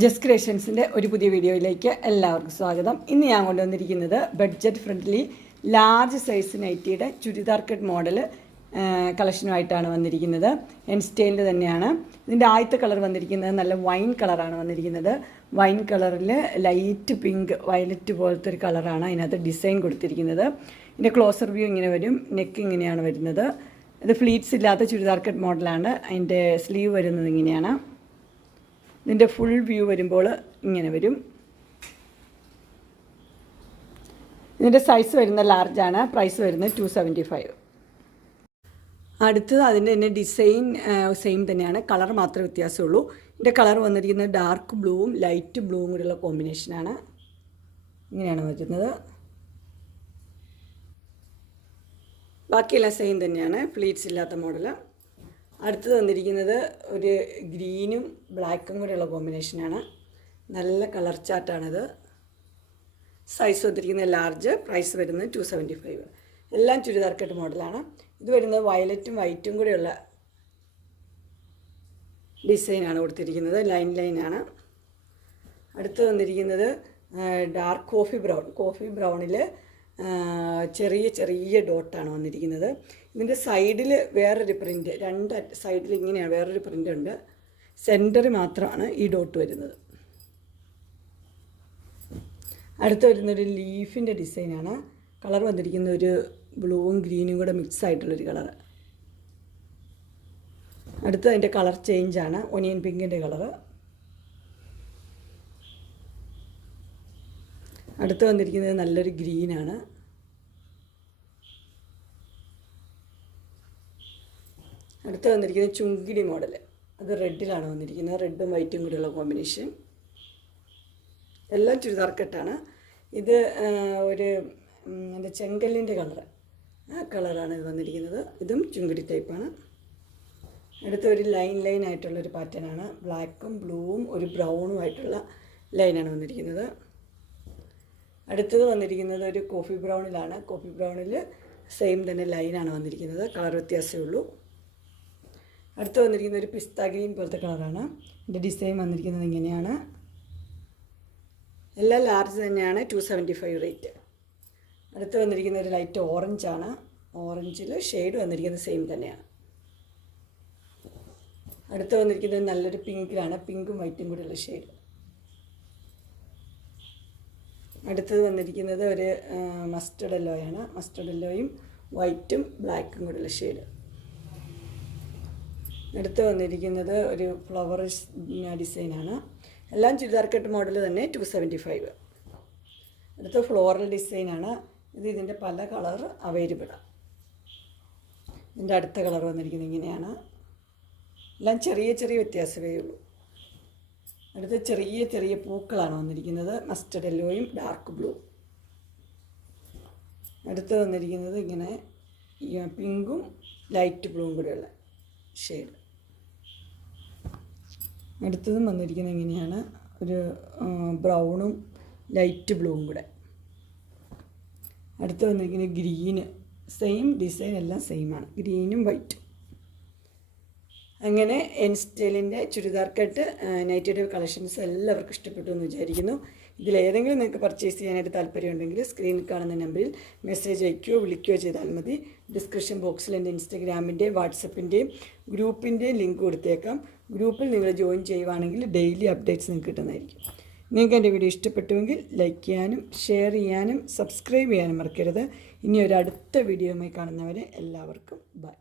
Just ക്രിയേഷൻസിൻ്റെ ഒരു പുതിയ വീഡിയോയിലേക്ക് എല്ലാവർക്കും സ്വാഗതം. ഇന്ന് ഞാൻ കൊണ്ടുവന്നിരിക്കുന്നത് ബഡ്ജറ്റ് ഫ്രണ്ട്ലി ലാർജ് സൈസ് നൈറ്റിയുടെ ചുരിദാർ കട്ട് മോഡൽ കളക്ഷനുമായിട്ടാണ് വന്നിരിക്കുന്നത്. എൻ സ്റ്റൈലിൻ്റെ തന്നെയാണ്. ഇതിൻ്റെ ആദ്യത്തെ കളർ വന്നിരിക്കുന്നത് നല്ല വൈൻ കളറാണ് വന്നിരിക്കുന്നത്. വൈൻ കളറിൽ ലൈറ്റ് പിങ്ക് വയലറ്റ് പോലത്തെ ഒരു കളറാണ് അതിനകത്ത് ഡിസൈൻ കൊടുത്തിരിക്കുന്നത്. ഇതിൻ്റെ ക്ലോസർ വ്യൂ ഇങ്ങനെ വരും. നെക്ക് ഇങ്ങനെയാണ് വരുന്നത്. ഇത് ഫ്ലീറ്റ്സ് ഇല്ലാത്ത ചുരിദാർ കട്ട് മോഡലാണ്. അതിൻ്റെ സ്ലീവ് വരുന്നത് ഇങ്ങനെയാണ്. ഇതിൻ്റെ ഫുൾ വ്യൂ വരുമ്പോൾ ഇങ്ങനെ വരും. ഇതിൻ്റെ സൈസ് വരുന്ന ലാർജാണ്. പ്രൈസ് വരുന്നത് 275. അടുത്തത് അതിൻ്റെ തന്നെ ഡിസൈൻ സെയിം തന്നെയാണ്. കളർ മാത്രമേ വ്യത്യാസമുള്ളൂ. ഇതിൻ്റെ കളർ വന്നിരിക്കുന്നത് ഡാർക്ക് ബ്ലൂവും ലൈറ്റ് ബ്ലൂവും കൂടെയുള്ള കോമ്പിനേഷനാണ്. ഇങ്ങനെയാണ് വരുന്നത്. ബാക്കിയെല്ലാം സെയിം തന്നെയാണ്. ഫ്ലീറ്റ്സ് ഇല്ലാത്ത മോഡൽ. അടുത്തത് വന്നിരിക്കുന്നത് ഒരു ഗ്രീനും ബ്ലാക്കും കൂടെയുള്ള കോമ്പിനേഷനാണ്. നല്ല കളർ ചാർട്ടാണിത്. സൈസ് വന്നിരിക്കുന്നത് ലാർജ്. പ്രൈസ് വരുന്നത് 275. എല്ലാം ചുരിദാർ കട്ട് മോഡലാണ്. ഇത് വരുന്നത് വയലറ്റും വൈറ്റും കൂടെയുള്ള ഡിസൈനാണ് കൊടുത്തിരിക്കുന്നത്. ലൈനാണ്. അടുത്ത് വന്നിരിക്കുന്നത് ഡാർക്ക് കോഫി ബ്രൗണിൽ ചെറിയ ഡോട്ടാണ് വന്നിരിക്കുന്നത്. ഇതിൻ്റെ സൈഡിൽ വേറൊരു പ്രിൻ്റ്, രണ്ട് സൈഡിൽ ഇങ്ങനെയാണ് വേറൊരു പ്രിൻ്റ് ഉണ്ട്. സെൻറ്ററിൽ മാത്രമാണ് ഈ ഡോട്ട് വരുന്നത്. അടുത്ത് വരുന്നൊരു ലീഫിൻ്റെ ഡിസൈനാണ്. കളർ വന്നിരിക്കുന്ന ഒരു ബ്ലൂവും ഗ്രീനും കൂടെ മിക്സ് ആയിട്ടുള്ളൊരു കളർ. അടുത്ത് അതിൻ്റെ കളർ ചേഞ്ചാണ്. ഒനിയൻ പിങ്കിൻ്റെ കളറ്. അടുത്ത് വന്നിരിക്കുന്നത് നല്ലൊരു ഗ്രീനാണ്. അടുത്ത് വന്നിരിക്കുന്നത് ചുങ്കിടി മോഡൽ. അത് റെഡിലാണ് വന്നിരിക്കുന്നത്. റെഡും വൈറ്റും കൂടിയുള്ള കോമ്പിനേഷൻ. എല്ലാം ചുരിദാർ കട്ടാണ്. ഇത് ഒരു എന്താ ചെങ്കല്ലിൻ്റെ കളറ്, ആ കളറാണ് ഇത് വന്നിരിക്കുന്നത്. ഇതും ചുങ്കിടി ടൈപ്പാണ്. അടുത്ത ഒരു ലൈൻ ആയിട്ടുള്ളൊരു പാറ്റേണാണ്. ബ്ലാക്കും ബ്ലൂവും ഒരു ബ്രൗണും ആയിട്ടുള്ള ലൈനാണ് വന്നിരിക്കുന്നത്. അടുത്തത് വന്നിരിക്കുന്നത് ഒരു കോഫി ബ്രൗണിലാണ്. കോഫി ബ്രൗണിൽ സെയിം തന്നെ ലൈനാണ് വന്നിരിക്കുന്നത്. കളർ വ്യത്യാസമേ ഉള്ളൂ. അടുത്ത് വന്നിരിക്കുന്ന ഒരു പിസ്ത ഗ്രീൻ പോലത്തെ കളറാണ്. ഇതിൻ്റെ ഡിസൈൻ വന്നിരിക്കുന്നത് ഇങ്ങനെയാണ്. എല്ലാം ലാർജ് തന്നെയാണ്. 275 റേറ്റ്. അടുത്ത് വന്നിരിക്കുന്ന ഒരു ലൈറ്റ് ഓറഞ്ചാണ്. ഓറഞ്ചിൽ ഷെയ്ഡ് വന്നിരിക്കുന്നത് സെയിം തന്നെയാണ്. അടുത്ത് വന്നിരിക്കുന്നത് നല്ലൊരു പിങ്കിലാണ്. പിങ്കും വൈറ്റും കൂടെയുള്ള ഷെയ്ഡ്. അടുത്തത് വന്നിരിക്കുന്നത് ഒരു മസ്റ്റർഡ് യെല്ലോയാണ്. മസ്റ്റർഡ് യെല്ലോയും വൈറ്റും ബ്ലാക്കും കൂടെയുള്ള ഷെയ്ഡ്. അടുത്ത് വന്നിരിക്കുന്നത് ഒരു ഫ്ലവർ ഡിസൈനാണ്. എല്ലാം ചുരിദാർ കട്ട് മോഡൽ തന്നെ. 275. അടുത്ത ഫ്ലോറൽ ഡിസൈനാണ്. ഇതിൻ്റെ പല കളർ അവൈലബിളാണ്. ഇതിൻ്റെ അടുത്ത കളർ വന്നിരിക്കുന്നത് ഇങ്ങനെയാണ്. എല്ലാം ചെറിയ വ്യത്യാസമേ ഉള്ളൂ. അടുത്ത ചെറിയ പൂക്കളാണ് വന്നിരിക്കുന്നത്. മസ്റ്റർഡ് യെല്ലോയും ഡാർക്ക് ബ്ലൂ. അടുത്ത് വന്നിരിക്കുന്നത് ഇങ്ങനെ പിങ്കും ലൈറ്റ് ബ്ലൂവും കൂടെയുള്ള ഷെയ്ഡ്. അടുത്തതും വന്നിരിക്കുന്നത് ഇങ്ങനെയാണ്. ഒരു ബ്രൗണും ലൈറ്റ് ബ്ലൂവും കൂടെ. അടുത്ത് വന്നിരിക്കുന്നത് ഗ്രീന്. സെയിം ഡിസൈൻ എല്ലാം സെയിമാണ്. ഗ്രീനും വൈറ്റും. അങ്ങനെ എൻ സ്റ്റൈലിൻ്റെ ചുരിദാർ കട്ട് നൈറ്റിയുടെ കളക്ഷൻസ് എല്ലാവർക്കും ഇഷ്ടപ്പെട്ടു എന്ന് വിചാരിക്കുന്നു. ഇതിലേതെങ്കിലും നിങ്ങൾക്ക് പർച്ചേസ് ചെയ്യാനായിട്ട് താല്പര്യമുണ്ടെങ്കിൽ സ്ക്രീനിൽ കാണുന്ന നമ്പറിൽ മെസ്സേജ് അയക്കുകയോ വിളിക്കുകയോ ചെയ്താൽ മതി. ഡിസ്ക്രിപ്ഷൻ ബോക്സിൽ എൻ്റെ ഇൻസ്റ്റഗ്രാമിൻ്റെയും വാട്സപ്പിൻ്റെയും ഗ്രൂപ്പിൻ്റെയും ലിങ്ക് കൊടുത്തേക്കാം. ഗ്രൂപ്പിൽ നിങ്ങൾ ജോയിൻ ചെയ്യുവാണെങ്കിൽ ഡെയിലി അപ്ഡേറ്റ്സ് നിങ്ങൾക്ക് കിട്ടുന്നതായിരിക്കും. നിങ്ങൾക്ക് എൻ്റെ വീഡിയോ ഇഷ്ടപ്പെട്ടുവെങ്കിൽ ലൈക്ക് ചെയ്യാനും ഷെയർ ചെയ്യാനും സബ്സ്ക്രൈബ് ചെയ്യാനും മറക്കരുത്. ഇനി ഒരു അടുത്ത വീഡിയോയുമായി കാണുന്നവരെ എല്ലാവർക്കും ബൈ.